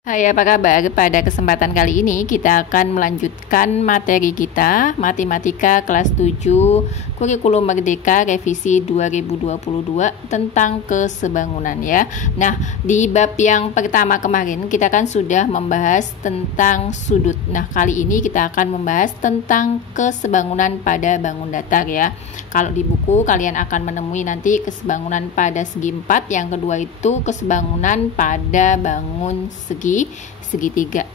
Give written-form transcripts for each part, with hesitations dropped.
Hai, apa kabar? Pada kesempatan kali ini kita akan melanjutkan materi kita Matematika kelas 7 Kurikulum Merdeka Revisi 2022 tentang kesebangunan ya. Nah, di bab yang pertama kemarin kita kan sudah membahas tentang sudut. Nah, kali ini kita akan membahas tentang kesebangunan pada bangun datar ya. Kalau di buku kalian akan menemui nanti kesebangunan pada segi 4, yang kedua itu kesebangunan pada bangun segitiga.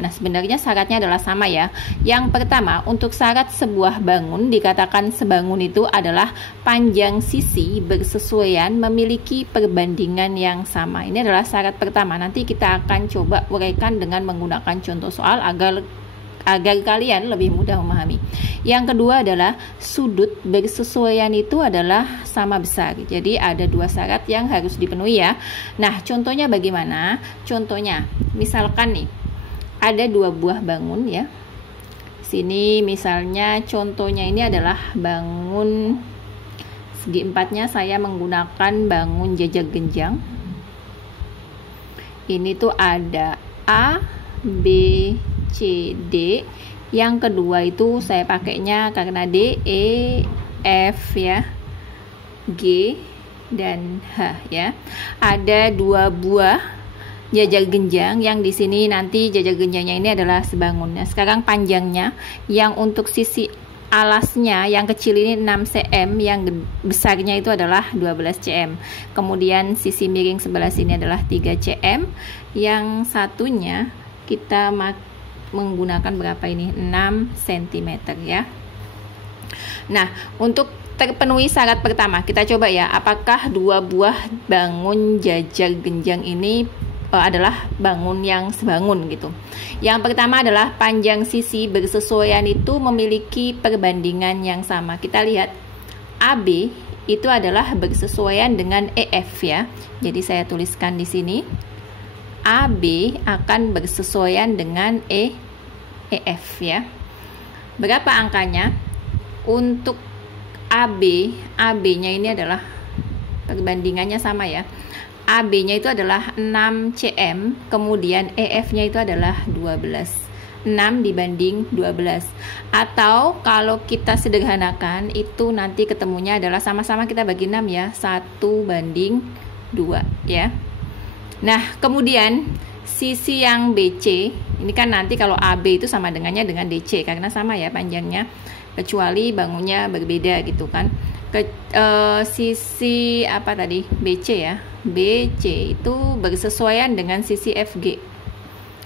Nah, sebenarnya syaratnya adalah sama ya. Yang pertama, untuk syarat sebuah bangun dikatakan sebangun itu adalah panjang sisi bersesuaian memiliki perbandingan yang sama. Ini adalah syarat pertama. Nanti kita akan coba uraikan dengan menggunakan contoh soal agar kalian lebih mudah memahami. Yang kedua adalah sudut bersesuaian itu adalah sama besar. Jadi ada dua syarat yang harus dipenuhi ya. Nah, contohnya bagaimana? Contohnya, misalkan nih, ada dua buah bangun ya. Sini misalnya contohnya ini adalah bangun segi empatnya saya menggunakan bangun jajak genjang. Ini tuh ada A, B, C, D. Yang kedua itu saya pakainya karena D, E, F ya, G dan H ya. Ada dua buah jajak genjang yang di sini nanti jajak genjangnya ini adalah sebangun. Nah, sekarang panjangnya yang untuk sisi alasnya yang kecil ini 6 cm, yang besarnya itu adalah 12 cm. Kemudian sisi miring sebelah sini adalah 3 cm. Yang satunya kita menggunakan berapa ini? 6 cm ya. Nah, untuk terpenuhi syarat pertama, kita coba ya, apakah dua buah bangun jajak genjang ini adalah bangun yang sebangun gitu. Yang pertama adalah panjang sisi bersesuaian itu memiliki perbandingan yang sama. Kita lihat AB itu adalah bersesuaian dengan EF ya. Jadi saya tuliskan di sini AB akan bersesuaian dengan EF ya. Berapa angkanya? Untuk AB-nya ini adalah perbandingannya sama ya. AB-nya itu adalah 6 cm, kemudian EF-nya itu adalah 12. 6 dibanding 12. Atau kalau kita sederhanakan itu nanti ketemunya adalah sama-sama kita bagi 6 ya, 1:2 ya. Nah, kemudian sisi yang BC, ini kan nanti kalau AB itu sama dengannya dengan DC karena sama ya panjangnya, kecuali bangunnya berbeda gitu kan. Sisi apa tadi? BC ya. BC itu bersesuaian dengan sisi FG.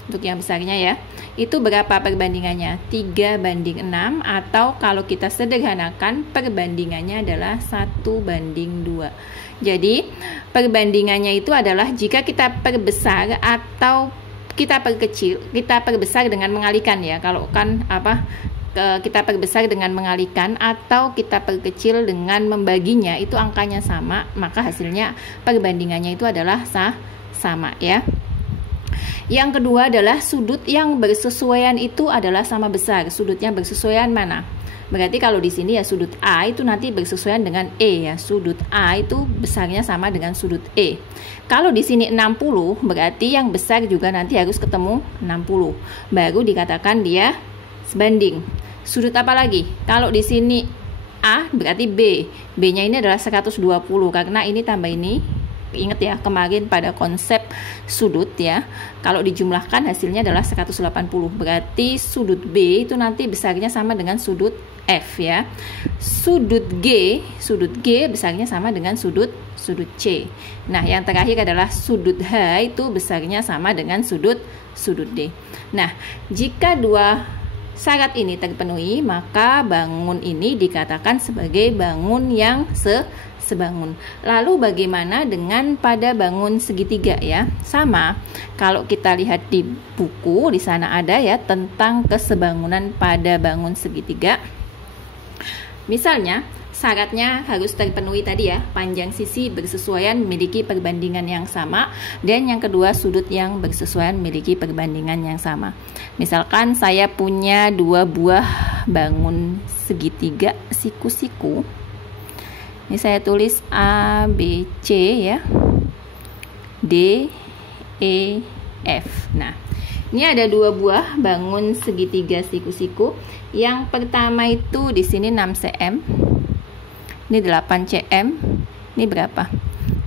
Untuk yang besarnya ya. Itu berapa perbandingannya? 3:6, atau kalau kita sederhanakan perbandingannya adalah 1:2. Jadi perbandingannya itu adalah jika kita perbesar atau kita perkecil, kita perbesar dengan mengalihkan ya. Kalau kan kita perbesar dengan mengalihkan atau kita perkecil dengan membaginya, itu angkanya sama, maka hasilnya perbandingannya itu adalah sama ya. Yang kedua adalah sudut yang bersesuaian itu adalah sama besar. Sudutnya bersesuaian mana? Berarti kalau di sini ya sudut A itu nanti bersesuaian dengan E ya. Sudut A itu besarnya sama dengan sudut E. Kalau di sini 60, berarti yang besar juga nanti harus ketemu 60. Baru dikatakan dia sebanding. Sudut apa lagi? Kalau di sini A berarti B. B-nya ini adalah 120 karena ini tambah ini. Ingat ya, kemarin pada konsep sudut ya, kalau dijumlahkan hasilnya adalah 180. Berarti sudut B itu nanti besarnya sama dengan sudut F ya. Sudut G besarnya sama dengan sudut C. Nah, yang terakhir adalah sudut H itu besarnya sama dengan sudut D. Nah, jika dua syarat ini terpenuhi, maka bangun ini dikatakan sebagai bangun yang sebangun. Lalu bagaimana dengan pada bangun segitiga ya? Sama. Kalau kita lihat di buku, di sana ada ya tentang kesebangunan pada bangun segitiga. Misalnya, syaratnya harus terpenuhi tadi ya, panjang sisi bersesuaian memiliki perbandingan yang sama, dan yang kedua sudut yang bersesuaian memiliki perbandingan yang sama. Misalkan saya punya dua buah bangun segitiga siku-siku. Ini saya tulis A, B, C ya. D, E, F. Nah, ini ada dua buah bangun segitiga siku-siku. Yang pertama itu di sini 6 cm. Ini 8 cm. Ini berapa?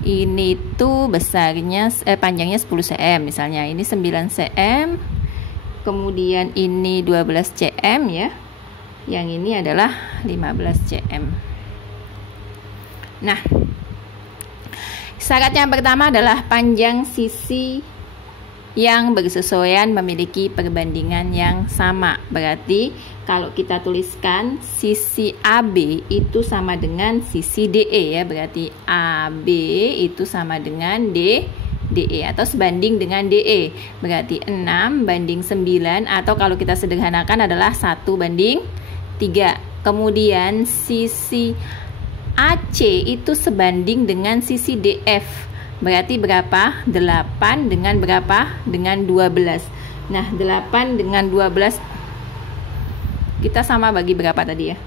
Ini tuh besarnya panjangnya 10 cm misalnya. Ini 9 cm. Kemudian ini 12 cm ya. Yang ini adalah 15 cm. Nah, syarat yang pertama adalah panjang sisi yang bersesuaian memiliki perbandingan yang sama. Berarti kalau kita tuliskan sisi AB itu sama dengan sisi DE ya. Berarti AB itu sama dengan DE atau sebanding dengan DE. Berarti 6 banding 9 atau kalau kita sederhanakan adalah 1 banding 3. Kemudian sisi AC itu sebanding dengan sisi DF. Berarti berapa? 8 dengan berapa? Dengan 12. Nah, 8 dengan 12 kita sama bagi berapa tadi ya?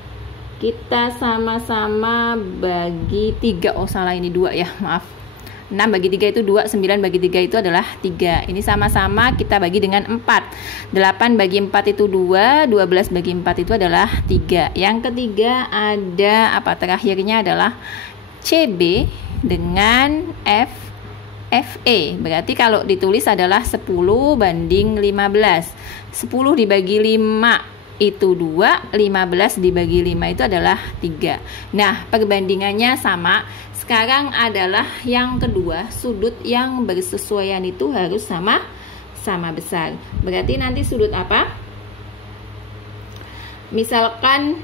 Kita sama-sama bagi 3. Oh, salah, ini 2 ya, maaf. 6 bagi 3 itu 2, 9 bagi 3 itu adalah 3. Ini sama-sama kita bagi dengan 4. 8 bagi 4 itu 2, 12 bagi 4 itu adalah 3. Yang ketiga ada apa? Terakhirnya adalah CB dengan FE. Berarti kalau ditulis adalah 10 banding 15. 10 dibagi 5 itu 2, 15 dibagi 5 itu adalah 3. Nah, perbandingannya sama. Sekarang adalah yang kedua, sudut yang bersesuaian itu harus sama besar. Berarti nanti sudut apa? Misalkan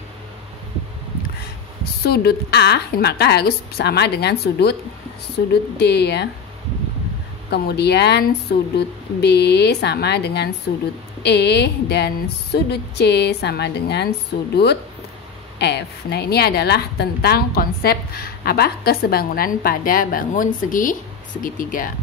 sudut A, maka harus sama dengan sudut D ya. Kemudian sudut B sama dengan sudut E dan sudut C sama dengan sudut F. Nah, ini adalah tentang konsep apa? Kesebangunan pada bangun segitiga.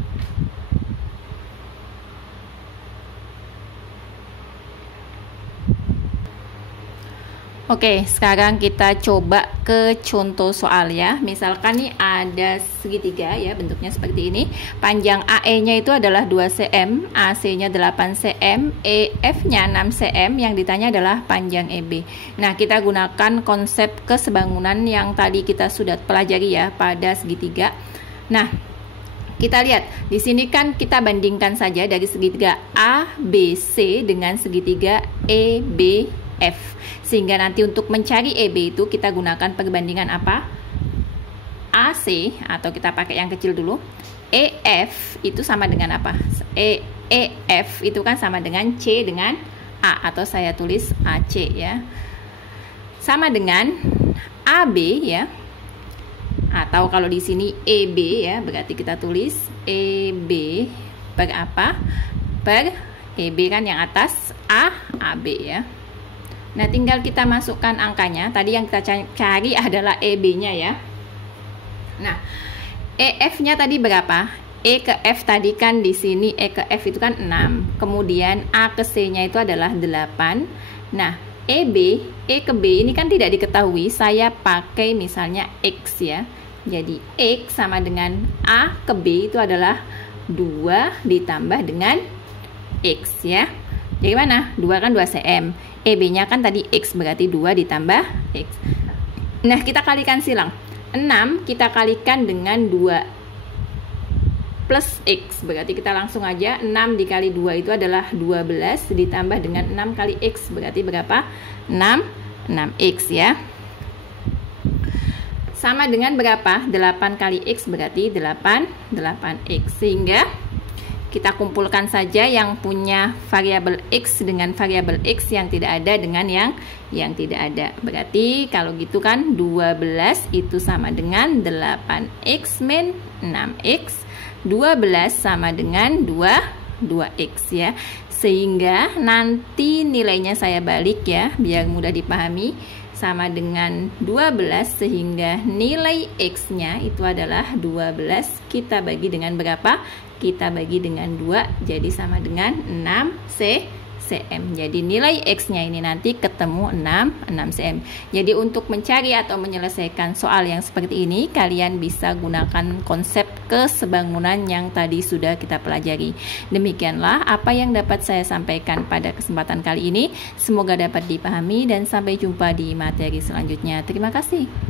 Oke, sekarang kita coba ke contoh soal ya. Misalkan nih ada segitiga ya, bentuknya seperti ini. Panjang AE-nya itu adalah 2 cm, AC-nya 8 cm, EF-nya 6 cm, yang ditanya adalah panjang EB. Nah, kita gunakan konsep kesebangunan yang tadi kita sudah pelajari ya pada segitiga. Nah, kita lihat di sini kan kita bandingkan saja dari segitiga ABC dengan segitiga EBF. Sehingga nanti untuk mencari EB itu kita gunakan perbandingan apa? AC atau kita pakai yang kecil dulu. EF itu sama dengan apa? EF itu kan sama dengan C dengan A atau saya tulis AC ya. Sama dengan AB ya. Atau kalau di sini EB ya, berarti kita tulis EB per apa? Per EB kan yang atas AB ya. Nah, tinggal kita masukkan angkanya. Tadi yang kita cari adalah EB-nya ya. Nah, EF-nya tadi berapa? E ke F tadi kan di sini E ke F itu kan 6. Kemudian A ke C-nya itu adalah 8. Nah, EB, E ke B ini kan tidak diketahui. Saya pakai misalnya X ya. Jadi X sama dengan A ke B itu adalah 2 ditambah dengan X ya. Jadi mana? 2 kan 2 cm. EB-nya kan tadi X, berarti 2 ditambah X. Nah, kita kalikan silang. 6 kita kalikan dengan 2 plus X. Berarti kita langsung aja 6 dikali 2 itu adalah 12 ditambah dengan 6 kali X. Berarti berapa? 6X ya. Sama dengan berapa? 8 kali X berarti 8X. Sehingga kita kumpulkan saja yang punya variabel X dengan variabel X yang tidak ada dengan yang tidak ada. Berarti kalau gitu kan 12 itu sama dengan 8X min 6X. 12 sama dengan 2X ya. Sehingga nanti nilainya saya balik ya, biar mudah dipahami. Sama dengan 12 sehingga nilai X-nya itu adalah 12. Kita bagi dengan berapa? Kita bagi dengan 2, jadi sama dengan 6 cm. Jadi nilai X-nya ini nanti ketemu 6 cm. Jadi untuk mencari atau menyelesaikan soal yang seperti ini, kalian bisa gunakan konsep kesebangunan yang tadi sudah kita pelajari. Demikianlah apa yang dapat saya sampaikan pada kesempatan kali ini. Semoga dapat dipahami dan sampai jumpa di materi selanjutnya. Terima kasih.